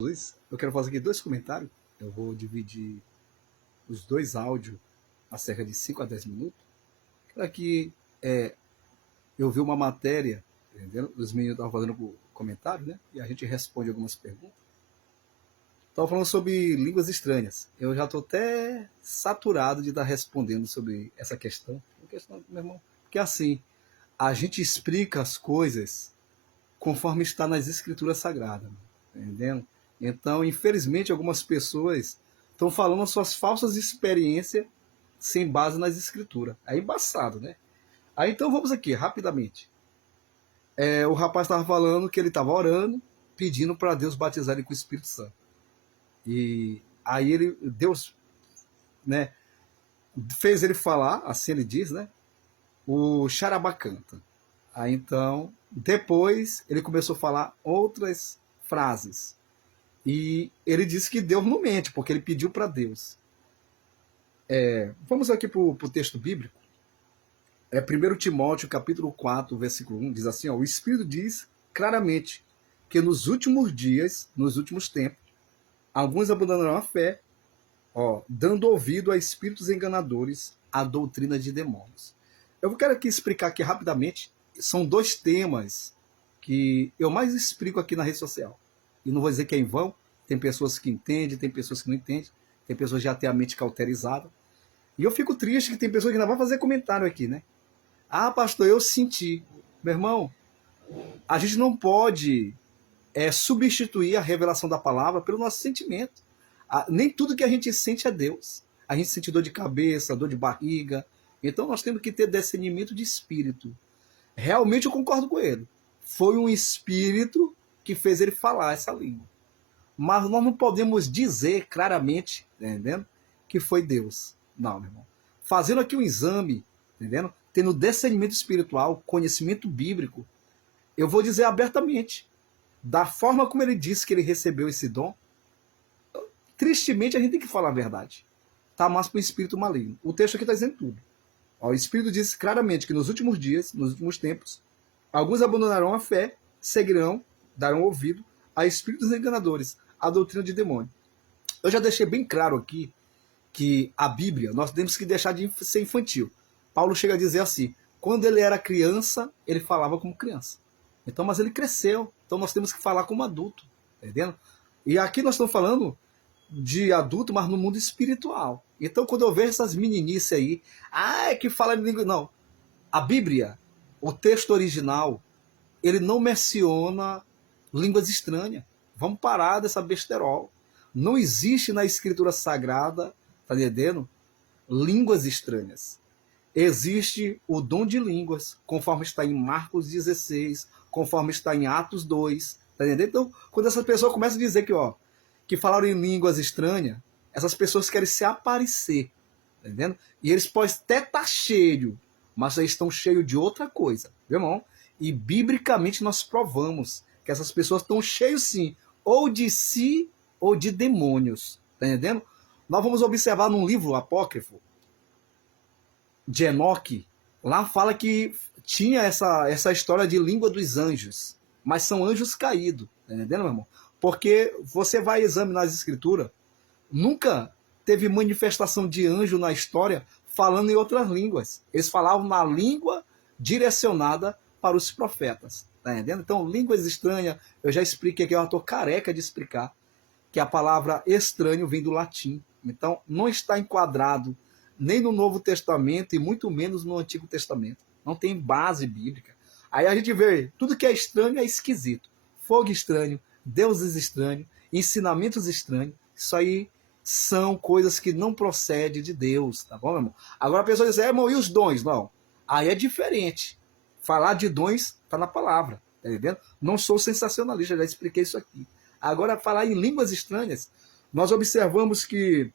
Eu quero fazer aqui dois comentários. Eu vou dividir os dois áudios a cerca de 5 a 10 minutos. Aqui eu vi uma matéria, entendeu? Os meninos estavam fazendo comentário, né? E a gente responde algumas perguntas. Estavam falando sobre línguas estranhas. Eu já estou até saturado de estar respondendo sobre essa questão. Meu irmão, porque assim, a gente explica as coisas conforme está nas escrituras sagradas, entendendo? Então, infelizmente, algumas pessoas estão falando suas falsas experiências sem base nas escrituras. É embaçado, né? Aí então vamos aqui, rapidamente. O rapaz estava falando que ele estava orando, pedindo para Deus batizar ele com o Espírito Santo. E aí Deus, né, fez ele falar, assim ele diz, né? O Charabacanta. Aí então, depois ele começou a falar outras frases. E ele disse que Deus não mente, porque ele pediu para Deus. Vamos aqui para o texto bíblico. 1 Timóteo, capítulo 4, versículo 1, diz assim, ó, o Espírito diz claramente que nos últimos dias, nos últimos tempos, alguns abandonarão a fé, dando ouvido a espíritos enganadores, a doutrina de demônios. Eu quero aqui explicar aqui rapidamente, são dois temas que eu mais explico aqui na rede social. E não vou dizer que é em vão, tem pessoas que entendem, tem pessoas que não entendem, tem pessoas que já têm a mente cauterizada. E eu fico triste que tem pessoas que ainda vão fazer comentário aqui, né? Ah, pastor, eu senti. Meu irmão, a gente não pode substituir a revelação da palavra pelo nosso sentimento. Nem tudo que a gente sente é Deus. A gente sente dor de cabeça, dor de barriga. Então nós temos que ter discernimento de espírito. Realmente eu concordo com ele. Foi um espírito que fez ele falar essa língua. Mas nós não podemos dizer claramente, entendendo, que foi Deus. Não, meu irmão. Fazendo aqui um exame, entendendo? Tendo discernimento espiritual, conhecimento bíblico, eu vou dizer abertamente, da forma como ele disse que ele recebeu esse dom, tristemente a gente tem que falar a verdade. Está mais para o espírito maligno. O texto aqui está dizendo tudo. O Espírito diz claramente que nos últimos dias, nos últimos tempos, alguns abandonarão a fé, seguirão, darão ouvido a espíritos enganadores, a doutrina de demônio. Eu já deixei bem claro aqui que a Bíblia, nós temos que deixar de ser infantil. Paulo chega a dizer assim, quando ele era criança, ele falava como criança. Então, mas ele cresceu, então nós temos que falar como adulto, entendendo? E aqui nós estamos falando de adulto, mas no mundo espiritual. Então, quando eu vejo essas meninices aí, é que fala em língua... Não, a Bíblia, o texto original, ele não menciona línguas estranhas. Vamos parar dessa besterol. Não existe na Escritura Sagrada, tá entendendo? Línguas estranhas. Existe o dom de línguas, conforme está em Marcos 16, conforme está em Atos 2, tá entendendo? Então, quando essa pessoa começa a dizer que falaram em línguas estranhas, essas pessoas querem se aparecer, tá entendendo? E eles podem até estar cheios, mas eles estão cheios de outra coisa, viu, irmão? E biblicamente nós provamos que essas pessoas estão cheios sim, ou de si ou de demônios, tá entendendo? Nós vamos observar num livro apócrifo de Enoque, lá fala que tinha essa história de língua dos anjos, mas são anjos caídos, tá entendendo, meu irmão? Porque você vai examinar as escrituras, nunca teve manifestação de anjo na história falando em outras línguas. Eles falavam na língua direcionada para os profetas, tá entendendo? Então, línguas estranhas, eu já expliquei aqui, eu estou careca de explicar, que a palavra estranho vem do latim. Então, não está enquadrado nem no Novo Testamento e muito menos no Antigo Testamento. Não tem base bíblica. Aí a gente vê, tudo que é estranho é esquisito. Fogo estranho, deuses estranhos, ensinamentos estranhos. Isso aí são coisas que não procedem de Deus, tá bom, meu irmão? Agora a pessoa diz, irmão, e os dons? Não. Aí é diferente. Falar de dons está na palavra, tá entendendo? Não sou sensacionalista, já expliquei isso aqui. Agora, falar em línguas estranhas, nós observamos que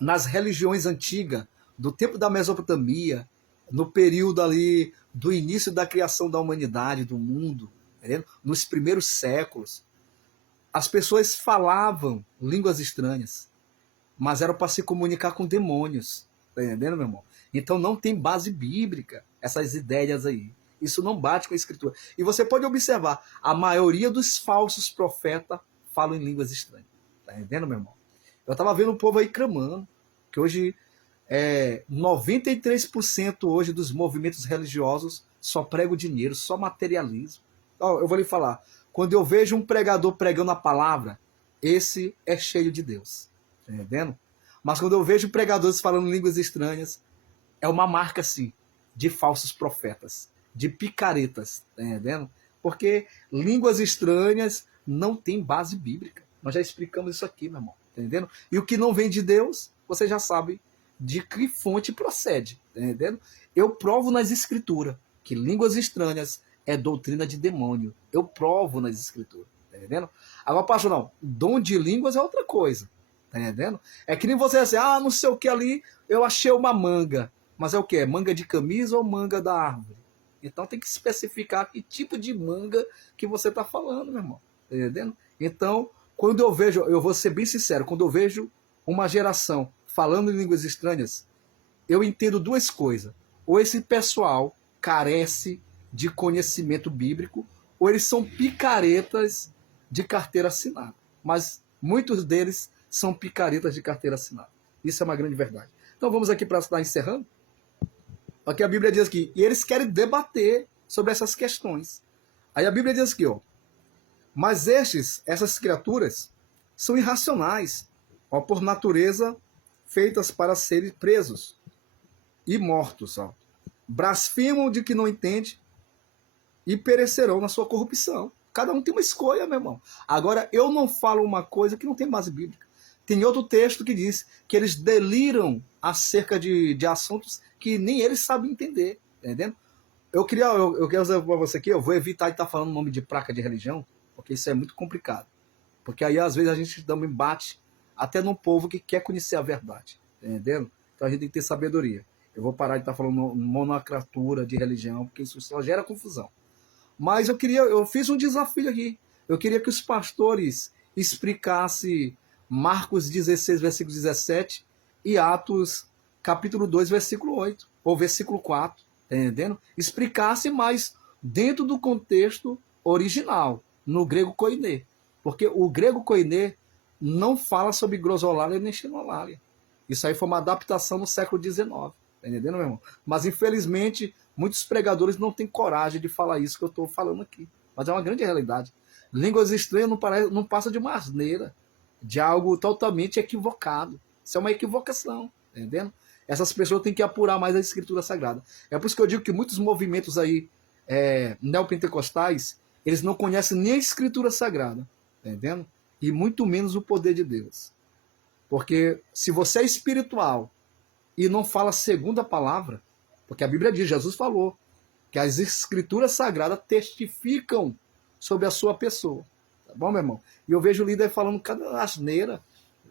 nas religiões antigas, do tempo da Mesopotâmia, no período ali do início da criação da humanidade, do mundo, entendeu? Nos primeiros séculos, as pessoas falavam línguas estranhas, mas era para se comunicar com demônios, tá entendendo, meu irmão? Então não tem base bíblica essas ideias aí. Isso não bate com a escritura. E você pode observar, a maioria dos falsos profetas falam em línguas estranhas. Tá entendendo, meu irmão? Eu tava vendo o povo aí clamando, que hoje 93% hoje dos movimentos religiosos só pregam dinheiro, só materialismo. Ó, eu vou lhe falar, quando eu vejo um pregador pregando a palavra, esse é cheio de Deus. Tá entendendo? Mas quando eu vejo pregadores falando línguas estranhas, é uma marca, sim, de falsos profetas, de picaretas, tá entendendo? Porque línguas estranhas não tem base bíblica. Nós já explicamos isso aqui, meu irmão, tá entendendo? E o que não vem de Deus, você já sabe de que fonte procede, tá entendendo? Eu provo nas escrituras que línguas estranhas é doutrina de demônio. Eu provo nas escrituras, tá entendendo? Agora, pastor, não, dom de línguas é outra coisa, tá entendendo? É que nem você assim, não sei o que ali, eu achei uma manga. Mas é o que? Manga de camisa ou manga da árvore? Então tem que especificar que tipo de manga que você está falando, meu irmão. Tá entendendo? Então, quando eu vejo, eu vou ser bem sincero, quando eu vejo uma geração falando em línguas estranhas, eu entendo duas coisas. Ou esse pessoal carece de conhecimento bíblico, ou eles são picaretas de carteira assinada. Mas muitos deles são picaretas de carteira assinada. Isso é uma grande verdade. Então vamos aqui para estar encerrando. Aqui a Bíblia diz aqui, e eles querem debater sobre essas questões. Aí a Bíblia diz aqui, ó, mas essas criaturas, são irracionais, ó, por natureza, feitas para serem presos e mortos. Ó. Blasfemam de que não entende e perecerão na sua corrupção. Cada um tem uma escolha, meu irmão. Agora, eu não falo uma coisa que não tem base bíblica. Tem outro texto que diz que eles deliram acerca de assuntos que nem eles sabem entender, tá entendendo? Eu quero dizer para você aqui, eu vou evitar de estar falando o nome de placa de religião, porque isso é muito complicado. Porque aí, às vezes, a gente dá um embate até no povo que quer conhecer a verdade, tá entendendo? Então a gente tem que ter sabedoria. Eu vou parar de estar falando monocratura de religião, porque isso só gera confusão. Mas eu fiz um desafio aqui. Eu queria que os pastores explicassem Marcos 16, versículo 17 e Atos capítulo 2, versículo 8, ou versículo 4, tá entendendo? Explicasse mais dentro do contexto original, no grego koiné. Porque o grego koiné não fala sobre grosolalia nem xenolalia. Isso aí foi uma adaptação no século XIX, tá entendendo, meu irmão? Mas, infelizmente, muitos pregadores não têm coragem de falar isso que eu estou falando aqui. Mas é uma grande realidade. Línguas estranhas não passa de uma asneira, de algo totalmente equivocado. Isso é uma equivocação, tá entendendo? Essas pessoas têm que apurar mais a Escritura Sagrada. É por isso que eu digo que muitos movimentos aí neopentecostais, eles não conhecem nem a Escritura Sagrada, tá entendendo? E muito menos o poder de Deus. Porque se você é espiritual e não fala segundo a palavra, porque a Bíblia diz, Jesus falou, que as Escrituras Sagradas testificam sobre a sua pessoa. Tá bom, meu irmão? E eu vejo o líder falando cada asneira.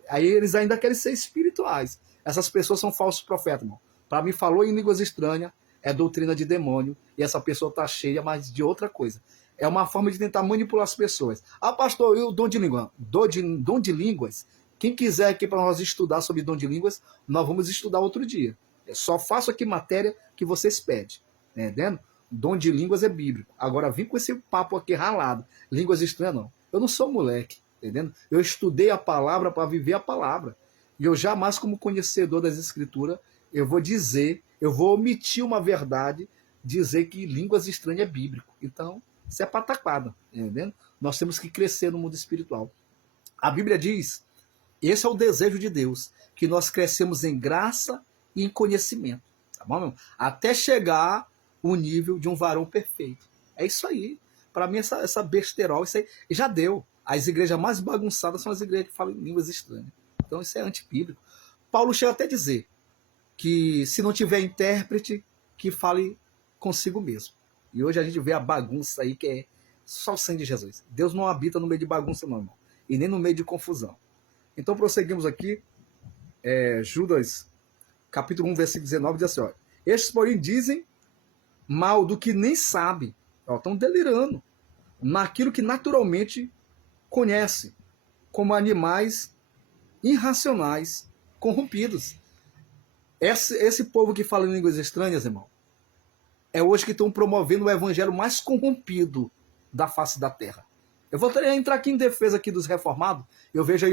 Aí eles ainda querem ser espirituais. Essas pessoas são falsos profetas, irmão. Para mim, falou em línguas estranhas, é doutrina de demônio, e essa pessoa está cheia, mas de outra coisa. É uma forma de tentar manipular as pessoas. Pastor, e o dom de língua? Dom de línguas? Quem quiser aqui para nós estudar sobre dom de línguas, nós vamos estudar outro dia. Eu só faço aqui matéria que vocês pedem. Tá entendendo? Dom de línguas é bíblico. Agora, vim com esse papo aqui ralado. Línguas estranhas, não. Eu não sou moleque. Tá entendendo? Eu estudei a palavra para viver a palavra. E eu jamais, como conhecedor das Escrituras, eu vou omitir uma verdade, dizer que línguas estranhas é bíblico. Então, isso é pataquada. Tá entendendo? Nós temos que crescer no mundo espiritual. A Bíblia diz, esse é o desejo de Deus, que nós crescemos em graça e em conhecimento. Tá bom, meu? Até chegar o nível de um varão perfeito. É isso aí. Para mim, essa besterol, isso aí já deu. As igrejas mais bagunçadas são as igrejas que falam em línguas estranhas. Então isso é antibíblico. Paulo chega até a dizer que se não tiver intérprete, que fale consigo mesmo. E hoje a gente vê a bagunça aí que é só o sangue de Jesus. Deus não habita no meio de bagunça, não, irmão. E nem no meio de confusão. Então prosseguimos aqui. Judas, capítulo 1, versículo 19, diz assim, ó, estes, porém, dizem mal do que nem sabem. Estão delirando naquilo que naturalmente conhece, como animais irracionais, corrompidos. Esse povo que fala em línguas estranhas, irmão, é hoje que estão promovendo o evangelho mais corrompido da face da terra. Eu vou entrar aqui em defesa aqui dos reformados. Eu vejo aí